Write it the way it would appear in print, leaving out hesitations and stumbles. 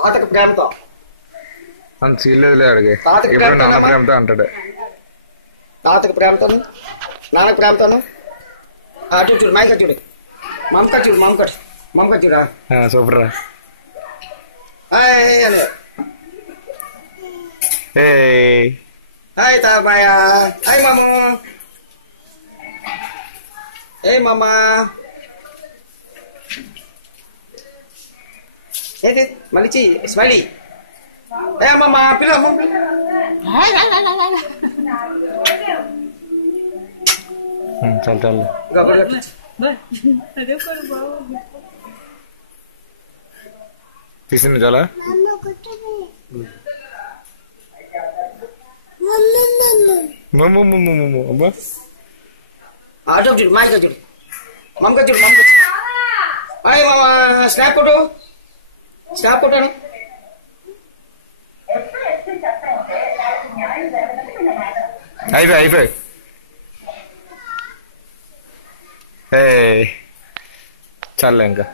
తాతకు ప్రేమతో అంత చీలేదులే అడిగి తాతకు ఎప్పుడు నాన్న ప్రేమతో ప్రేమతో అంటాడు. తాతకు ప్రేమతోను నాన్నకు ప్రేమతోను అటు చూడు మైక చూడు మమ్మక చూడు మమ్మక చూడా సూపర్ రా. అనే ఏ హాయ్ తామాయా హాయ్ మాము ఏ మామా ఏది మళ్ళీ స్మైలీ ఏ మామా పిల్ల చాలు చాలు తీసింది చాలా. అబ్బా అటు చూడు మైక చూడు మమ్మక చూడు హాయ్ మామా స్నాప్ కొట్టాను అయిపోయి చాలే ఇంకా.